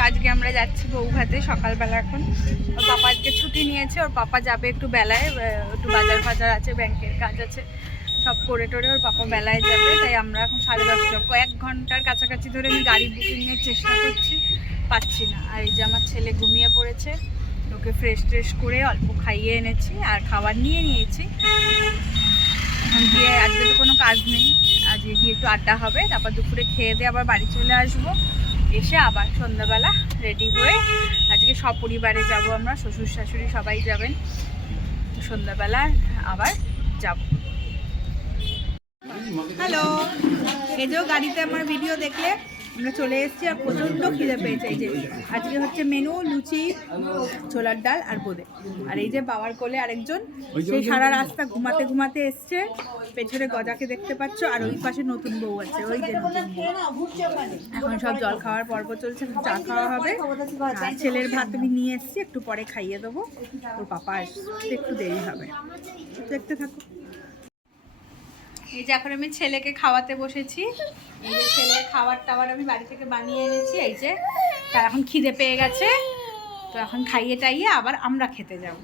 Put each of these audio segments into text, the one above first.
তো আজকে আমরা যাচ্ছি বউভাতে সকালবেলা। এখন ওর পাপা আজকে ছুটি নিয়েছে, ওর পাপা যাবে একটু বেলায়, একটু বাজার ফাজার আছে, ব্যাংকের কাজ আছে, সব করে টোরে ওর পাপা বেলায় যাবে। তাই আমরা এখন 10:30 কয়েক ঘন্টার কাছাকাছি ধরে আমি গাড়ি বুকিংয়ের চেষ্টা করছি, পাচ্ছি না। আর এই যে আমার ছেলে ঘুমিয়ে পড়েছে, ওকে ফ্রেশ ট্রেশ করে অল্প খাইয়ে এনেছি আর খাবার নিয়ে নিয়েছি। এখন গিয়ে আজকে তো কোনো কাজ নেই, আজকে গিয়ে একটু আড্ডা হবে, তারপর দুপুরে খেয়ে দিয়ে আবার বাড়ি চলে আসবো। এসে আবার সন্ধ্যাবেলা রেডি হয়ে আজকে সপরিবারে যাব আমরা, শ্বশুর শাশুড়ি সবাই যাবেন। সন্ধ্যাবেলা আবার যাব। হ্যালো, এই যে গাড়িতে আমার ভিডিও দেখলে আমরা চলে এসেছি আর প্রচণ্ড খিদে পেয়েছে। এই যে আজকে হচ্ছে মেনু লুচি, ছোলার ডাল আর বোঁদে। আর এই যে বাবার কোলে আরেকজন, সেই সারা রাস্তা ঘুমাতে ঘুমাতে এসছে। পেছনে গজাকে দেখতে পাচ্ছ, আর ওই পাশে নতুন বউ আছে, ওই যে নতুন বউ। এখন সব জল খাওয়ার পর্ব চলছে, চা খাওয়া হবে। আর ছেলের ভাত আমি নিয়ে এসেছি, একটু পরে খাইয়ে দেবো। তোর পাপা আসতে একটু দেরি হবে, দেখতে থাকো। এই যে এখন আমি ছেলেকে খাওয়াতে বসেছি। এই যে ছেলের খাবার টাবার আমি বাড়ি থেকে বানিয়ে এনেছি। এই যে তার এখন খিদে পেয়ে গেছে, তো এখন খাইয়ে টাইয়ে আবার আমরা খেতে যাব।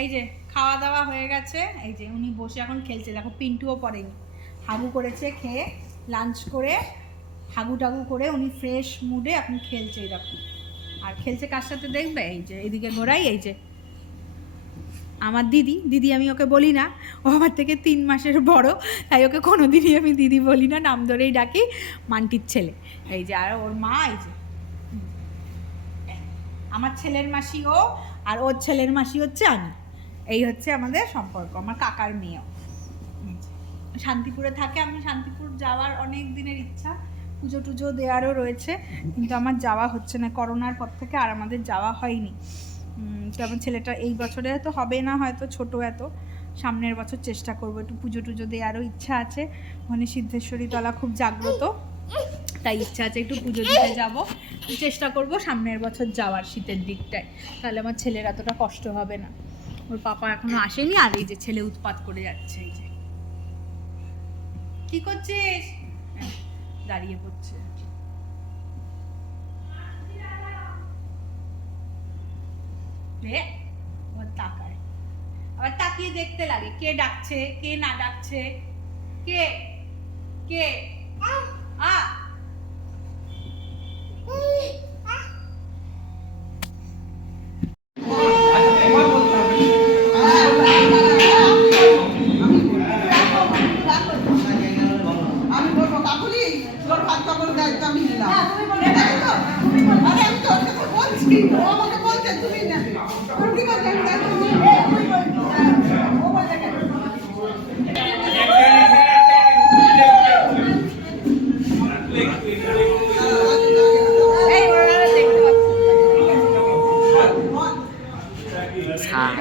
এই যে খাওয়া দাওয়া হয়ে গেছে, এই যে উনি বসে এখন খেলছে। দেখো পিন্টুও পড়েনি, হাগু করেছে, খেয়ে লাঞ্চ করে হাগু টাগু করে উনি ফ্রেশ মুডে এখন খেলছে এরকম। আর খেলছে কার সাথে দেখবে? এই যে এদিকে ঘোরাই, এই যে আমার দিদি আমি ওকে বলি না, ও আমার থেকে 3 মাসের বড়, তাই ওকে কোনোদিনই আমি দিদি বলি না, নাম ধরেই ডাকি, মান্টির ছেলে। এই যে আর ওর মা, এই যে আমার ছেলের মাসি ও, আর ওর ছেলের মাসি হচ্ছে আমি। এই হচ্ছে আমাদের সম্পর্ক, আমার কাকার মেয়েও শান্তিপুরে থাকে। আমি শান্তিপুর যাওয়ার অনেক দিনের ইচ্ছা, পুজো টুজো দেওয়ারও রয়েছে, কিন্তু আমার যাওয়া হচ্ছে না করোনার পর থেকে, আর আমাদের যাওয়া হয়নি। তো আমার ছেলেটা এই বছরে তো হবে না, হয়তো ছোট এত, সামনের বছর চেষ্টা করবো, একটু পুজো টুজো দেওয়ারও ইচ্ছা আছে। ওখানে সিদ্ধেশ্বরী তলা খুব জাগ্রত, তাই ইচ্ছা আছে একটু পুজো দিতে যাবো। চেষ্টা করব সামনের বছর যাওয়ার, শীতের দিকটায়, তাহলে আমার ছেলের এতটা কষ্ট হবে না। ওর পাপা এখনো আসেনি, আর এই যে ছেলে উৎপাত করে যাচ্ছে। এই যে কি করছিস, দাঁড়িয়ে পড়ছে। তাকায়, আবার তাকিয়ে দেখতে লাগে কে ডাকছে কে না ডাকছে, কে কে আ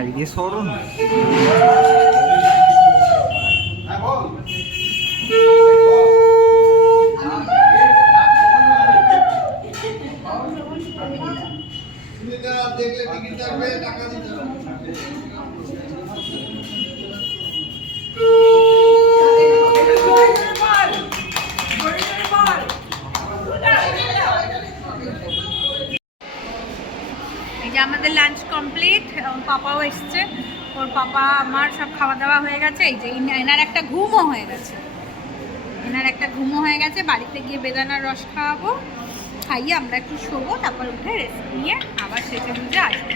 이게 서른 দেখলে টিকিট থাকবে, টাকা দিতে হবে। আমাদের লাঞ্চ কমপ্লিট, পাপাও এসছে, ওর পাপা আমার সব খাওয়া দাওয়া হয়ে গেছে। এই যে এনার একটা ঘুমও হয়ে গেছে, বাড়িতে গিয়ে বেদানার রস খাওয়াবো, খাইয়ে আমরা একটু শোবো, তারপর উঠে রেস্ট নিয়ে আবার সেজে বুঝে আসবো।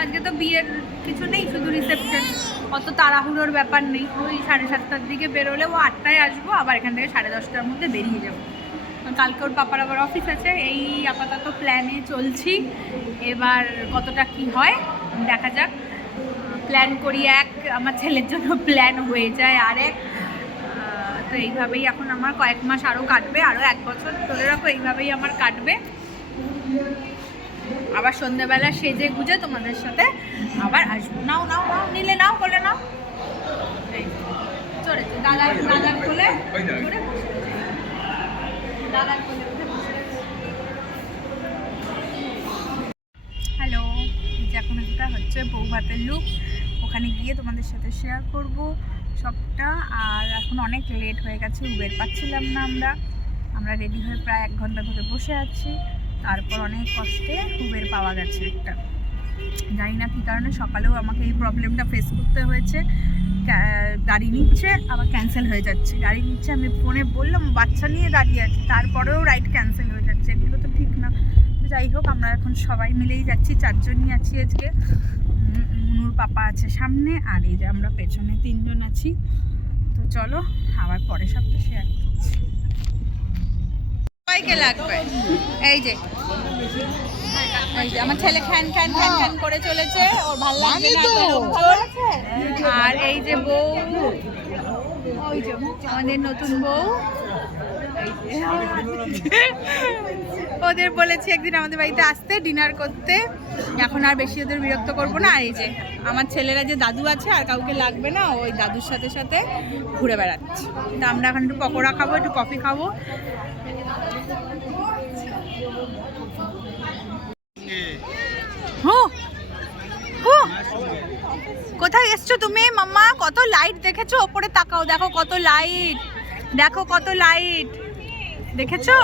আজকে তো বিয়ের কিছু নেই, শুধু রিসেপশন, অত তাড়াহুড়োর ব্যাপার নেই। ওই 7:30টার দিকে বেরোলে ও 8টায় আসবো, আবার এখান থেকে 10:30টার মধ্যে বেরিয়ে যাবো। কালকে ওর পাপার আবার অফিস আছে। এই আপাতত প্ল্যানে চলছি, এবার কতটা কি হয় দেখা যাক। প্ল্যান করি এক, আমার ছেলের জন্য প্ল্যান হয়ে যায় আরেক, তো এইভাবেই এখন আমার কয়েক মাস আরও কাটবে, আরও 1 বছর ধরে রাখো, এইভাবেই আমার কাটবে। আবার সন্ধ্যাবেলা সেজে গুজে তোমাদের সাথে আবার আসবো। নাও নাও নাও, নিলে নাও, বলে নাও, চলেছে দাদার কোলে হ্যালো, এখন এটা হচ্ছে বউভাতের লুক, ওখানে গিয়ে তোমাদের সাথে শেয়ার করব সবটা। আর এখন অনেক লেট হয়ে গেছে, উবের পাচ্ছিলাম না, আমরা রেডি হয়ে প্রায় 1 ঘন্টা ধরে বসে আছি। তারপর অনেক কষ্টে উবের পাওয়া গেছে একটা, জানি না কী কারণে। সকালেও আমাকে এই প্রবলেমটা ফেস করতে হয়েছে, গাড়ি নিচ্ছে আবার ক্যান্সেল হয়ে যাচ্ছে, গাড়ি নিচ্ছে, আমি ফোনে বললাম বাচ্চা নিয়ে দাঁড়িয়ে আছি, তারপরেও রাইড ক্যান্সেল হয়ে যাচ্ছে, এগুলো তো ঠিক না। তো যাই হোক, আমরা এখন সবাই মিলেই যাচ্ছি, 4 জনই আছি আজকে। মুনুর পাপা আছে সামনে, আর এই যে আমরা পেছনে 3 জন আছি। তো চলো আবার পরে সবটা শেয়ার করছি। সবাইকে লাগবে। এই যে আমার ছেলে খ্যান খ্যান খ্যান খ্যান করে চলেছে, ওর ভালো লাগছে না লোকজন। আর এই যে বউ, ওই যে আমাদের নতুন বউ, ওদের বলেছি একদিন আমাদের বাড়িতে আসতে ডিনার করতে, এখন আর বেশি ওদের বিরক্ত করবো না। আর এই যে আমার ছেলেরা যে দাদু আছে আর কাউকে লাগবে না, ওই দাদুর সাথে সাথে ঘুরে বেড়াচ্ছে। তা আমরা এখন একটু পকোড়া খাবো, একটু কফি খাবো। কোথায় এসছো তুমি মাম্মা? কত লাইট দেখেছো? ওপরে তাকাও, দেখো কত লাইট, দেখো কত লাইট দেখেছো?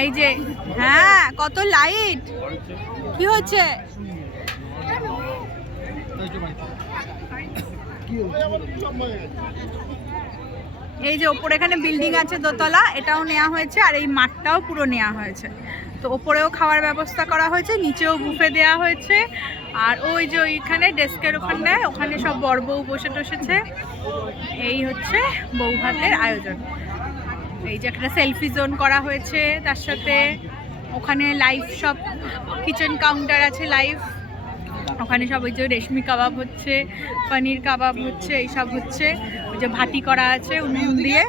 এই যে হ্যাঁ, কত লাইট। কি হচ্ছে? এই যে ওপরে এখানে বিল্ডিং আছে দোতলা, এটাও নেওয়া হয়েছে, আর এই মাঠটাও পুরো নেওয়া হয়েছে। তো ওপরেও খাওয়ার ব্যবস্থা করা হয়েছে, নিচেও বুফে দেওয়া হয়েছে। আর ওই যে ওইখানে ডেস্কের ওখানটায়, ওখানে সব বড় বউ বসে টসেছে। এই হচ্ছে বউ ভাতের আয়োজন। এই যে একটা সেলফি জোন করা হয়েছে, তার সাথে ওখানে লাইভ সব কিচেন কাউন্টার আছে লাইভ, ওখানে সব ওই যে রেশমি কাবাব হচ্ছে, পনির কাবাব হচ্ছে, এইসব হচ্ছে। ওই যে ভাটি করা আছে উনুন দিয়ে।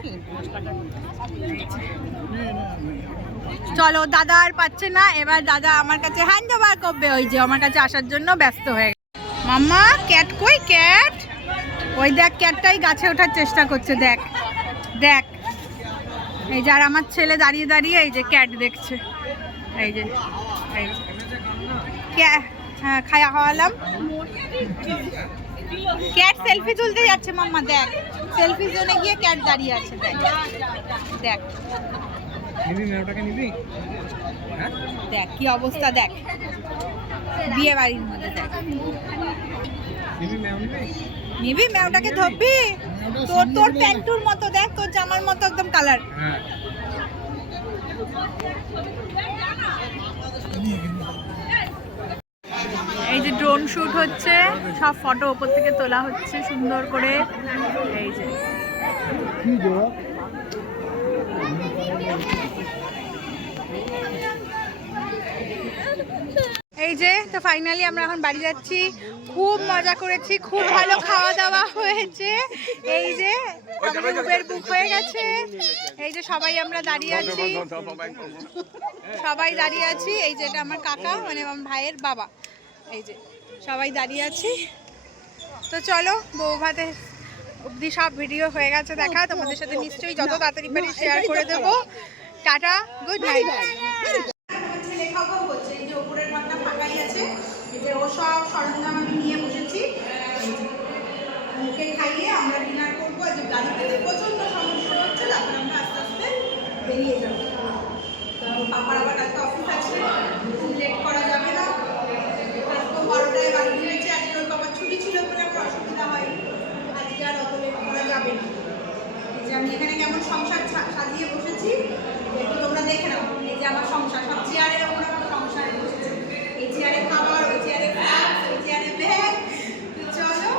চলো, দাদা আর পাচ্ছে না, এবার দাদা আমার কাছে হ্যান্ড ওভার করবে, ওই যে আমার কাছে আসার জন্য ব্যস্ত হয়ে গেছে। মাম্মা ক্যাট কই? ক্যাট ওই দেখ, ক্যাটটাই গাছে ওঠার চেষ্টা করছে, দেখ দেখ। এই যে আর আমার ছেলে দাঁড়িয়ে দাঁড়িয়ে এই যে ক্যাট দেখছে। এই যে এই যে হ্যাঁ, খাওয়া খাওয়ালাম। ক্যাট সেলফি তুলতে যাচ্ছে মাম্মা, দেখ সেলফি জোনে গিয়ে ক্যাট দাঁড়িয়ে আছে, দেখ দেখ দেখ কি অবস্থা, দেখ বিয়ে বাড়ির মধ্যে। দেখ নিবি ম্যাওটাকে, ধরবি? তোর প্যান্টুর মতো, দেখ তোর জামার মতো একদম কালার। এই যে ড্রোন শুট হচ্ছে, সব ফটো ওপর থেকে তোলা হচ্ছে সুন্দর করে। এই যে এই যে তো ফাইনালি আমরা এখন বাড়ি যাচ্ছি। খুব মজা করেছি, খুব ভালো খাওয়া দাওয়া হয়েছে। এই যে আমাদের উবের বুক হয়ে গেছে। এই যে সবাই আমরা দাঁড়িয়ে আছি, সবাই দাঁড়িয়ে আছি। এই যে এটা আমার কাকা, মানে আমার ভাইয়ের বাবা। এই যে সবাই দাঁড়িয়ে আছি। তো চলো, বউ ভাতে অবধি সব ভিডিও হয়ে গেছে দেখা, তোমাদের সাথে নিশ্চয়ই যত তাড়াতাড়ি পারি শেয়ার করে দেবো। Tata, good night. ছেলে খাবো হচ্ছে, এই যে ওপরের ঘরটা ফাঁকাই আছে, এই যে ও সব সরঞ্জাম আমি নিয়ে বসেছি। ওকে খাইয়ে আমরা ডিনার করবো। যে গাড়িতে প্রচণ্ড সমস্যা হচ্ছে, তারপর আমরা আস্তে আস্তে বেরিয়ে যাবো। তো পাপার আবার কালকে অফিস আছে, লেট করা যাবে না। কালকে 12টায় বাড়ি দিয়েছে, আজকে ওর বাবার ছুটি ছিল বলে আমার অসুবিধা হয়নি, আজকে আর অত লেট করা যাবে না। এই যে আমি এখানে কেমন সংসার সাজিয়ে বসেছি, একটু তোমরা দেখে নাও। এই যে আমার সংসার, সব চেয়ারের ওপর আমার সংসার বসেছে। এই চেয়ারে খাবার, ওই চেয়ারে ফ্লাক্স, ওই চেয়ারে ব্যাগ। চলো,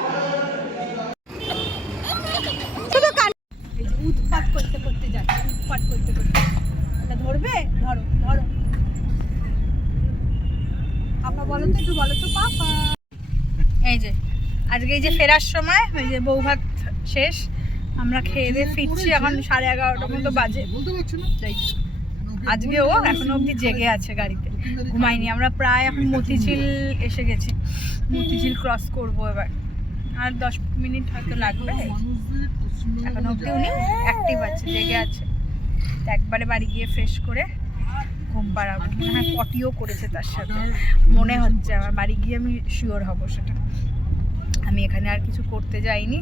এই যে উৎপাত করতে করতে যাচ্ছে, উৎপাত করতে করতে। এটা ধরবে? ধরো ধরো। পাপা বলো তো, একটু বলো তো পাপা। এই যে আজকে এই যে ফেরার সময় ওই যে বউ ভাত শেষ, আমরা খেয়ে দিয়ে ফিরছি, এখন 11:30 মতো বাজে। আজকে ও এখনো অবধি জেগে আছে গাড়িতে, ঘুমাইনি। আমরা প্রায় এখন মতিঝিল এসে গেছি, মতিঝিল ক্রস করব এবার, আর 10 মিনিট হয়তো লাগবে। এখন অবধি উনি অ্যাক্টিভ আছে, জেগে আছে। একবারে বাড়ি গিয়ে ফ্রেশ করে ঘুম পাড়াবো। হ্যাঁ, পটিও করেছে তার সাথে, মনে হচ্ছে। আমার বাড়ি গিয়ে আমি শিওর হব সেটা। আমি এখানে আর কিছু করতে যাইনি।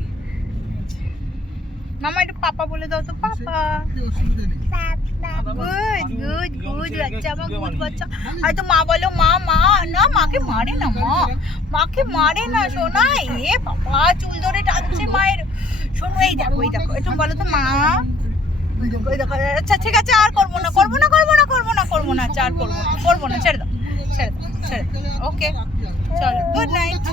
মামা একটু পাপা বলে দাও তো, পাপা। গুড গুড গুড বাচ্চা, আমার গুড বাচ্চা। আর তো মা বলো, মা মা না, মাকে মারে না, মাকে মারে না সোনা। এ বাবা, চুল ধরে টানছে মায়ের। শোনো, এই দেখো একটু বলো তো মা। আচ্ছা ঠিক আছে, আর করবো না, আচ্ছা আর করবো না, ছেড়ে দাও। ওকে, চলো, গুড নাইট।